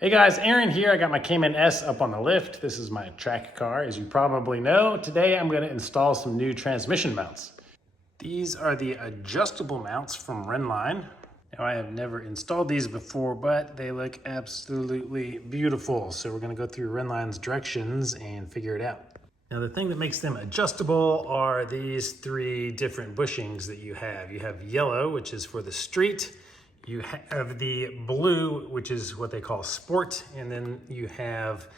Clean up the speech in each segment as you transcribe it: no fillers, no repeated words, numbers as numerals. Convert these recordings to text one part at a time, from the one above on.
Hey guys, Aaron here. I got my Cayman S up on the lift. This is my track car, as you probably know. Today I'm going to install some new transmission mounts. These are the adjustable mounts from RENNLINE. Now I have never installed these before, but they look absolutely beautiful. So we're going to go through RENNLINE's directions and figure it out. Now the thing that makes them adjustable are these three different bushings that you have. You have yellow, which is for the street. You have the blue, which is what they call sport, and then you have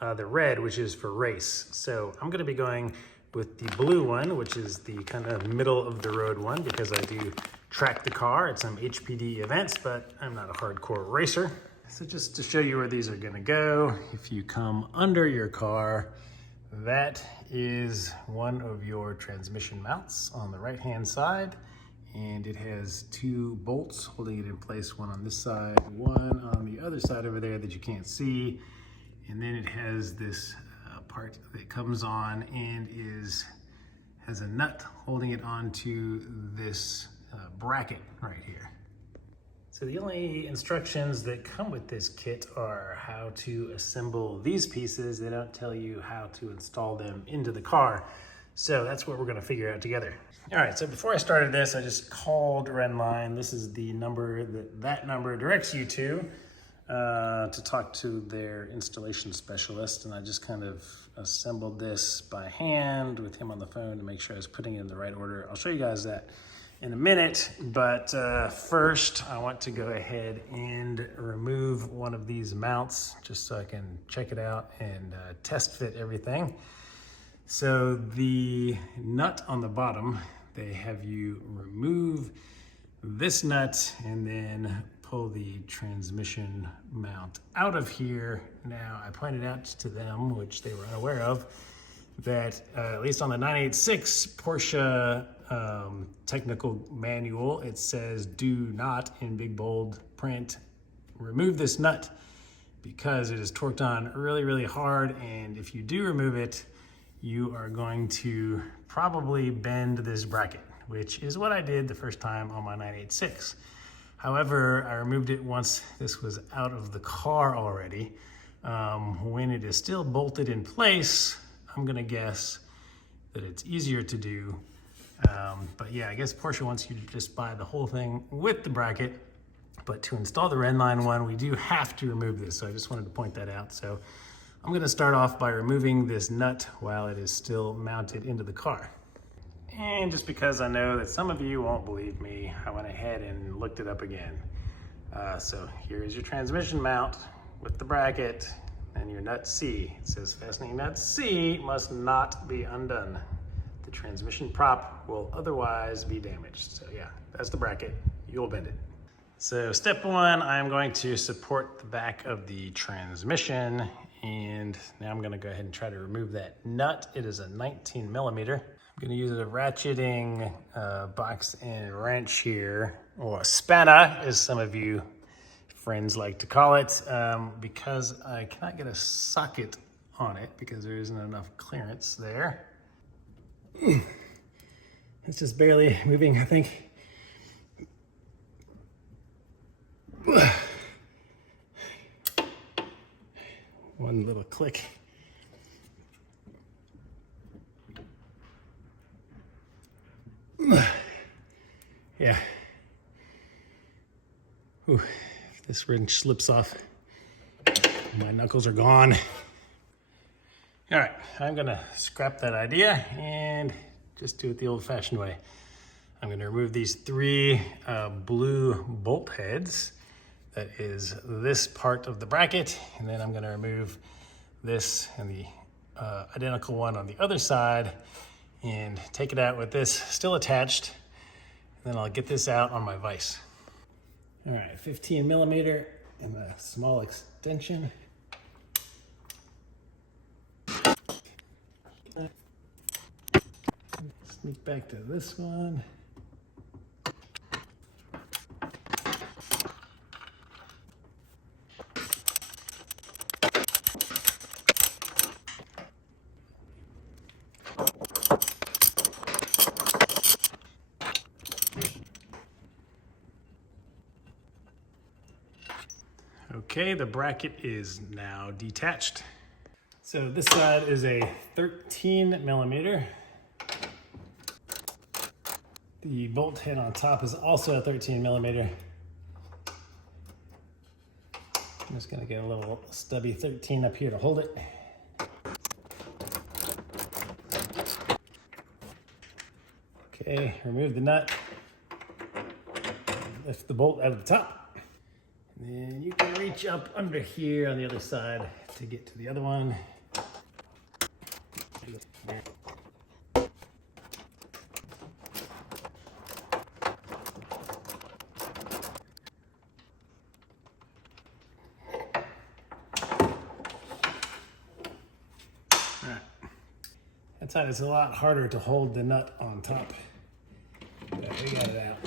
the red, which is for race. So I'm gonna be going with the blue one, which is the kind of middle of the road one, because I do track the car at some HPD events, but I'm not a hardcore racer. So just to show you where these are gonna go, if you come under your car, that is one of your transmission mounts on the right-hand side. And it has two bolts holding it in place, one on this side, one on the other side over there that you can't see. And then it has this part that comes on and has a nut holding it onto this bracket right here. So the only instructions that come with this kit are how to assemble these pieces. They don't tell you how to install them into the car. So that's what we're gonna figure out together. All right, so before I started this, I just called RENNLINE. This is the number that number directs you to talk to their installation specialist. And I just kind of assembled this by hand with him on the phone to make sure I was putting it in the right order. I'll show you guys that in a minute, but first I want to go ahead and remove one of these mounts just so I can check it out and test fit everything. So the nut on the bottom, they have you remove this nut and then pull the transmission mount out of here. Now I pointed out to them, which they were unaware of, that at least on the 986 Porsche technical manual, it says do not, in big bold print, remove this nut because it is torqued on really, really hard. And if you do remove it, you are going to probably bend this bracket, which is what I did the first time on my 986. However, I removed it once this was out of the car already. When it is still bolted in place, I'm gonna guess that it's easier to do. But yeah, I guess Porsche wants you to just buy the whole thing with the bracket. But to install the RENNLINE one, we do have to remove this. So I just wanted to point that out. So I'm gonna start off by removing this nut while it is still mounted into the car. And just because I know that some of you won't believe me, I went ahead and looked it up again. So here is your transmission mount with the bracket and your nut C. It says fastening nut C must not be undone. The transmission prop will otherwise be damaged. So yeah, that's the bracket. You'll bend it. So step one, I'm going to support the back of the transmission. And now I'm gonna go ahead and try to remove that nut. It is a 19 millimeter. I'm gonna use a ratcheting box and wrench here, or a spanner, as some of you friends like to call it, because I cannot get a socket on it because there isn't enough clearance there. It's just barely moving, I think. One little click. Yeah. Ooh, if this wrench slips off, my knuckles are gone. All right, I'm gonna scrap that idea and just do it the old-fashioned way. I'm gonna remove these three blue bolt heads. That is this part of the bracket, and then I'm gonna remove this and the identical one on the other side and take it out with this still attached, and then I'll get this out on my vise. All right, 15 millimeter and a small extension. Sneak back to this one. Okay, the bracket is now detached. So this side is a 13 millimeter. The bolt head on top is also a 13 millimeter. I'm just gonna get a little stubby 13 up here to hold it. Okay, remove the nut. Lift the bolt out of the top. And then you can reach up under here on the other side to get to the other one. That side is a lot harder to hold the nut on top. But we got it out.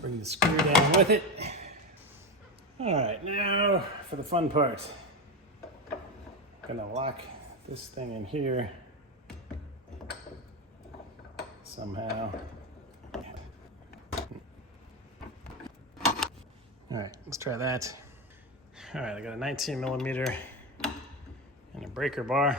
Bring the screw down with it. All right, now for the fun part. I'm gonna lock this thing in here somehow. All right, let's try that. All right, I got a 19 millimeter and a breaker bar.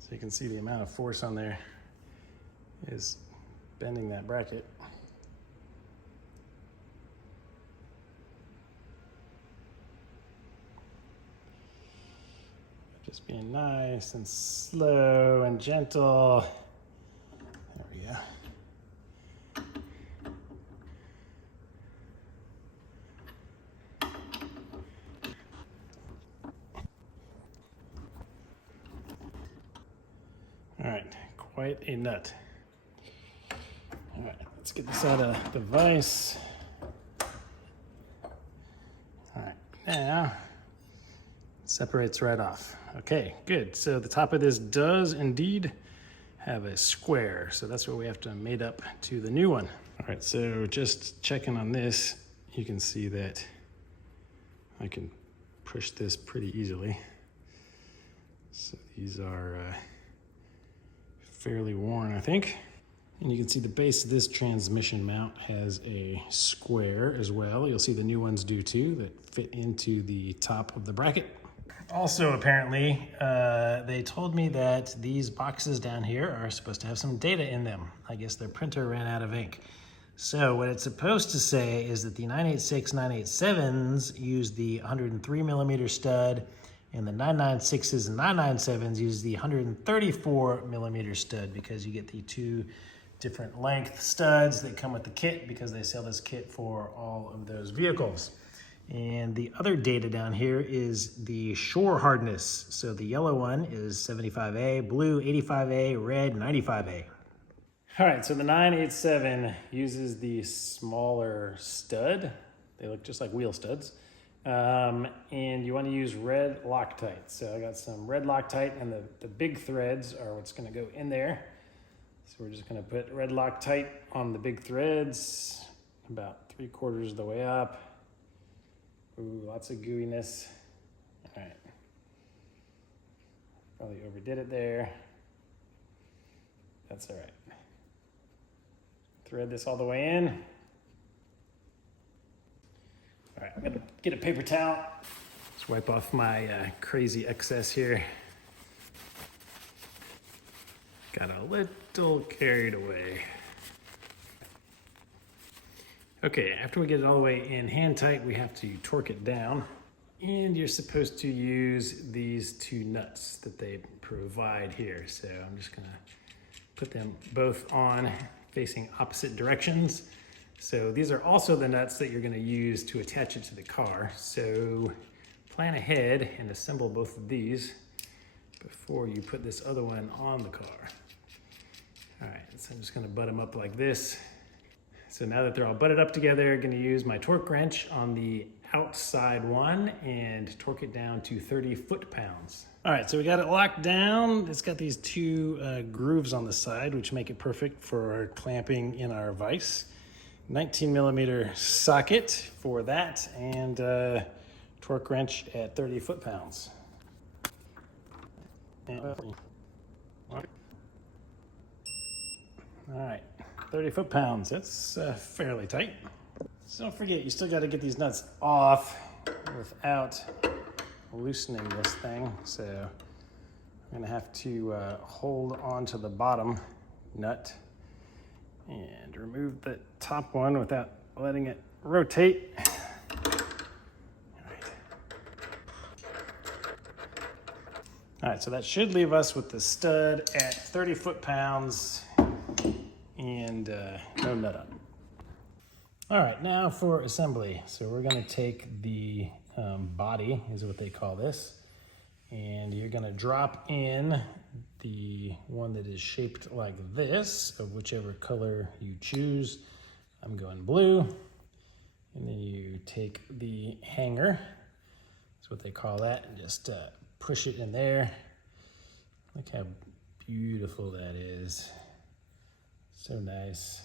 So you can see the amount of force on there is bending that bracket. Just being nice and slow and gentle. There we go. All right, quite a nut. All right, let's get this out of the vise. All right, now it separates right off. Okay, good. So the top of this does indeed have a square. So that's what we have to mate up to the new one. All right, so just checking on this, you can see that I can push this pretty easily. So these are fairly worn, I think. And you can see the base of this transmission mount has a square as well. You'll see the new ones do too, that fit into the top of the bracket. Also, apparently, they told me that these boxes down here are supposed to have some data in them. I guess their printer ran out of ink. So what it's supposed to say is that the 986, 987s use the 103 millimeter stud, and the 996s and 997s use the 134 millimeter stud, because you get the two different length studs that come with the kit, because they sell this kit for all of those vehicles. And the other data down here is the shore hardness. So the yellow one is 75A, blue 85A, red 95A. All right, so the 987 uses the smaller stud. They look just like wheel studs. And you want to use red Loctite. So I got some red Loctite, and the big threads are what's going to go in there. So we're just going to put red Loctite on the big threads, about 3/4 of the way up. Ooh, lots of gooiness. All right. Probably overdid it there. That's all right. Thread this all the way in. All right, I'm gonna get a paper towel. Just wipe off my crazy excess here. Got a little carried away. Okay, after we get it all the way in hand tight, we have to torque it down. And you're supposed to use these two nuts that they provide here. So I'm just gonna put them both on facing opposite directions. So these are also the nuts that you're gonna use to attach it to the car. So plan ahead and assemble both of these before you put this other one on the car. All right, so I'm just gonna butt them up like this. So now that they're all butted up together, I'm gonna use my torque wrench on the outside one and torque it down to 30 foot-pounds. All right, so we got it locked down. It's got these two grooves on the side, which make it perfect for clamping in our vise. 19 millimeter socket for that, and torque wrench at 30 foot-pounds. All right, 30 foot-pounds. That's fairly tight. So don't forget, you still got to get these nuts off without loosening this thing. So I'm gonna have to hold on to the bottom nut and remove the top one without letting it rotate. All right, so that should leave us with the stud at 30 foot-pounds and no nut up. All right, now for assembly. So we're gonna take the body, is what they call this, and you're gonna drop in the one that is shaped like this, of whichever color you choose. I'm going blue. And then you take the hanger, that's what they call that, and just push it in there. Look how beautiful that is. So nice.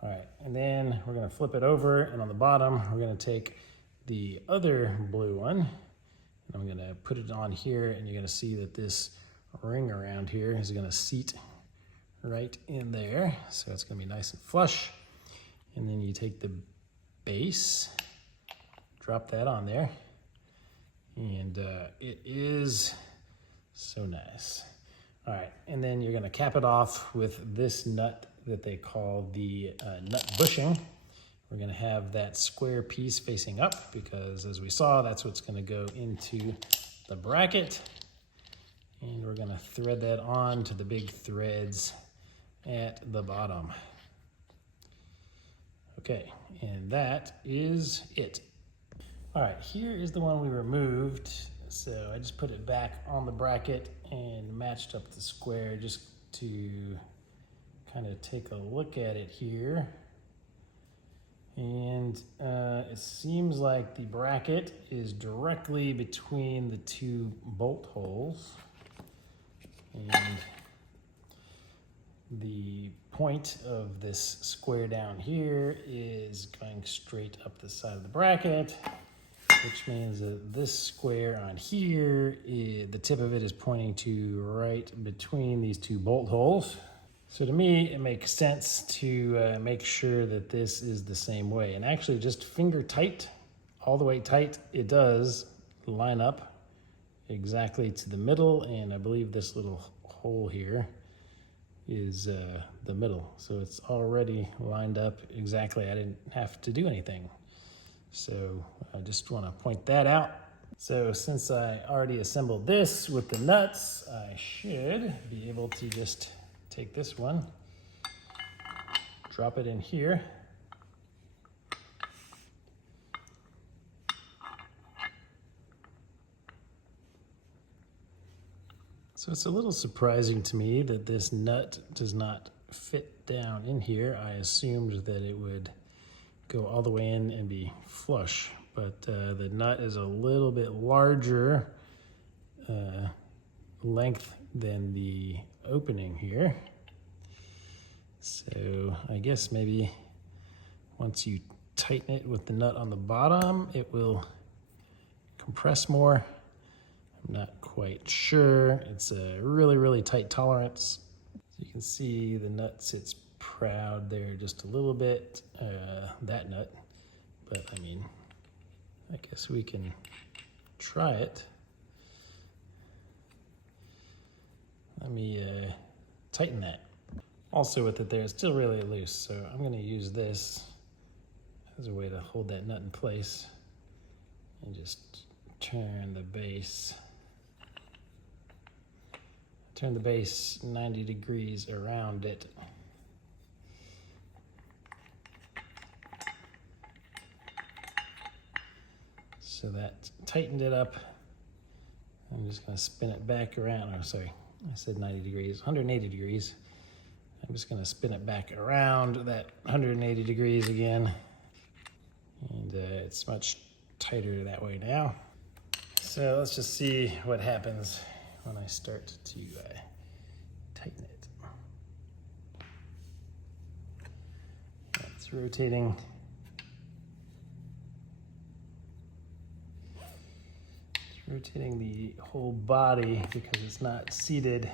All right, and then we're gonna flip it over, and on the bottom, we're gonna take the other blue one, and I'm gonna put it on here, and you're gonna see that this ring around here is gonna seat right in there. So it's gonna be nice and flush. And then you take the base, drop that on there, and it is so nice. All right, and then you're gonna cap it off with this nut that they call the nut bushing. We're gonna have that square piece facing up because, as we saw, that's what's gonna go into the bracket. And we're gonna thread that on to the big threads at the bottom. Okay, and that is it. All right, here is the one we removed. So I just put it back on the bracket and matched up the square just to kind of take a look at it here. And it seems like the bracket is directly between the two bolt holes. And the point of this square down here is going straight up the side of the bracket, which means that this square on here, the tip of it is pointing to right between these two bolt holes. So to me, it makes sense to make sure that this is the same way. And actually just finger tight, all the way tight, it does line up exactly to the middle. And I believe this little hole here is the middle. So it's already lined up exactly. I didn't have to do anything. So I just want to point that out. So since I already assembled this with the nuts, I should be able to just take this one, drop it in here, so it's a little surprising to me that this nut does not fit down in here. I assumed that it would go all the way in and be flush, but the nut is a little bit larger length than the opening here. So I guess maybe once you tighten it with the nut on the bottom, it will compress more. I'm not quite sure. It's a really, really tight tolerance. So you can see the nut sits proud there just a little bit, that nut. But I mean, I guess we can try it. Let me tighten that. Also with it there, it's still really loose, so I'm gonna use this as a way to hold that nut in place and just turn the base 90 degrees around it. So that tightened it up. I'm just gonna spin it back around. Oh, sorry, I said 90 degrees, 180 degrees. I'm just gonna spin it back around that 180 degrees again. And it's much tighter that way now. So let's just see what happens when I start to tighten it. It's rotating. It's rotating the whole body because it's not seated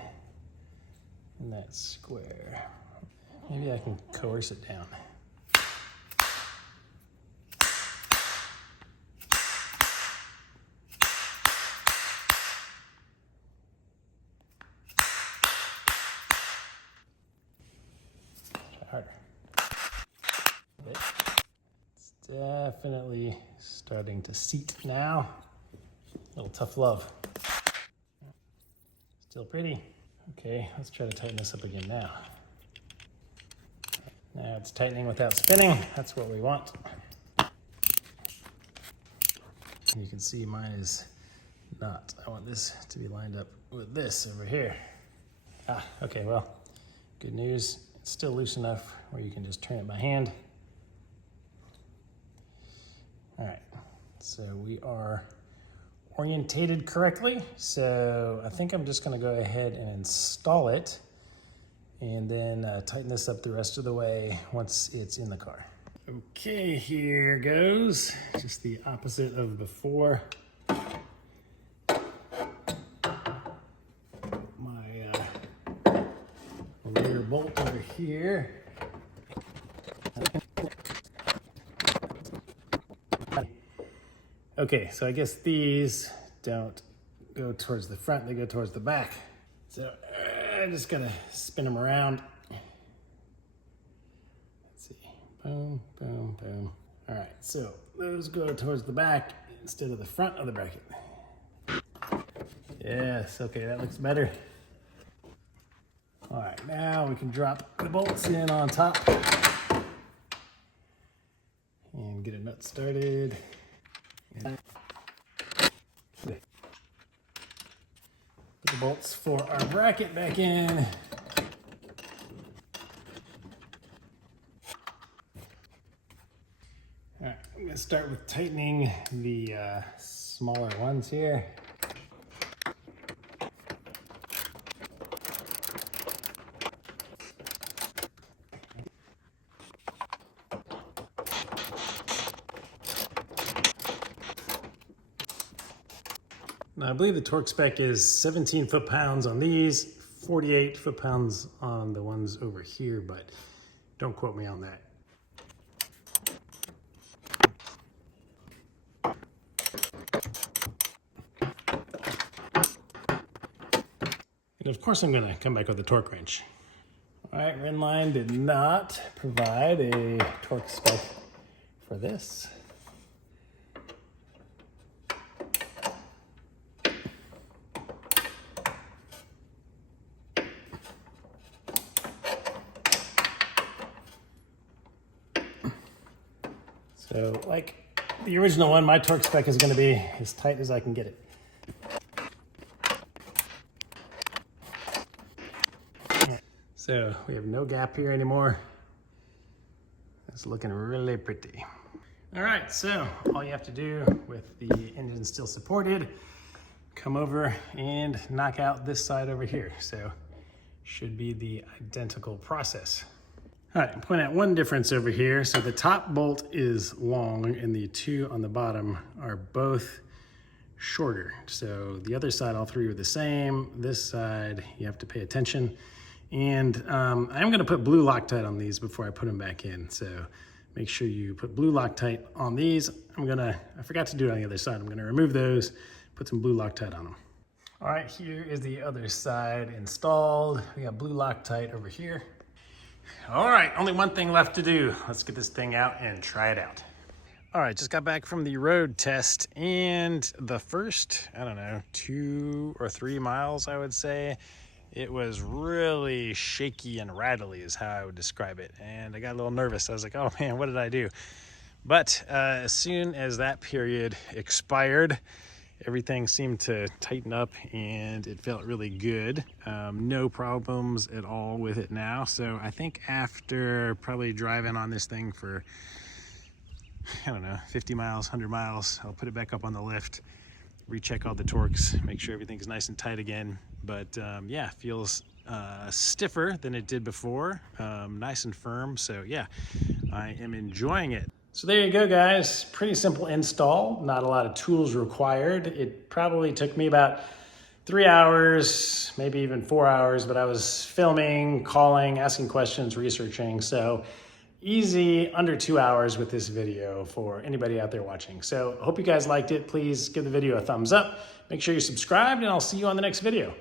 in that square. Maybe I can coerce it down. Try harder. It's definitely starting to seat now. A little tough love. Still pretty. Okay, let's try to tighten this up again now. Now it's tightening without spinning. That's what we want. And you can see mine is not. I want this to be lined up with this over here. Okay, well, good news. It's still loose enough where you can just turn it by hand. All right, so we are orientated correctly. So I think I'm just gonna go ahead and install it and then tighten this up the rest of the way once it's in the car. Okay, here goes. Just the opposite of before. My rear bolt over here. Okay, so I guess these don't go towards the front, they go towards the back. So I'm just gonna spin them around. Let's see, boom, boom, boom. All right, so those go towards the back instead of the front of the bracket. Yes, okay, that looks better. All right, now we can drop the bolts in on top and get a nut started. Put the bolts for our bracket back in. All right, I'm gonna start with tightening the smaller ones here. Now, I believe the torque spec is 17 foot-pounds on these, 48 foot-pounds on the ones over here, but don't quote me on that. And of course I'm gonna come back with a torque wrench. All right, RENNLINE did not provide a torque spec for this. So like the original one, my torque spec is gonna be as tight as I can get it. So we have no gap here anymore. It's looking really pretty. All right, so all you have to do with the engine still supported, come over and knock out this side over here. So should be the identical process. All right, point out one difference over here. So the top bolt is long and the two on the bottom are both shorter. So the other side, all three are the same. This side, you have to pay attention. And I'm gonna put blue Loctite on these before I put them back in. So make sure you put blue Loctite on these. I forgot to do it on the other side. I'm gonna remove those, put some blue Loctite on them. All right, here is the other side installed. We got blue Loctite over here. All right, only one thing left to do. Let's get this thing out and try it out. All right, just got back from the road test, and the first, 2 or 3 miles, I would say, it was really shaky and rattly is how I would describe it. And I got a little nervous. I was like, oh man, what did I do? But as soon as that period expired, everything seemed to tighten up and it felt really good. No problems at all with it now. So I think after probably driving on this thing for, 50 miles, 100 miles, I'll put it back up on the lift, recheck all the torques, make sure everything's nice and tight again. But yeah, feels stiffer than it did before, nice and firm. So yeah, I am enjoying it. So there you go, guys. Pretty simple install, not a lot of tools required. It probably took me about 3 hours, maybe even 4 hours, but I was filming, calling, asking questions, researching. So easy, under 2 hours with this video for anybody out there watching. So I hope you guys liked it. Please give the video a thumbs up. Make sure you're subscribed, and I'll see you on the next video.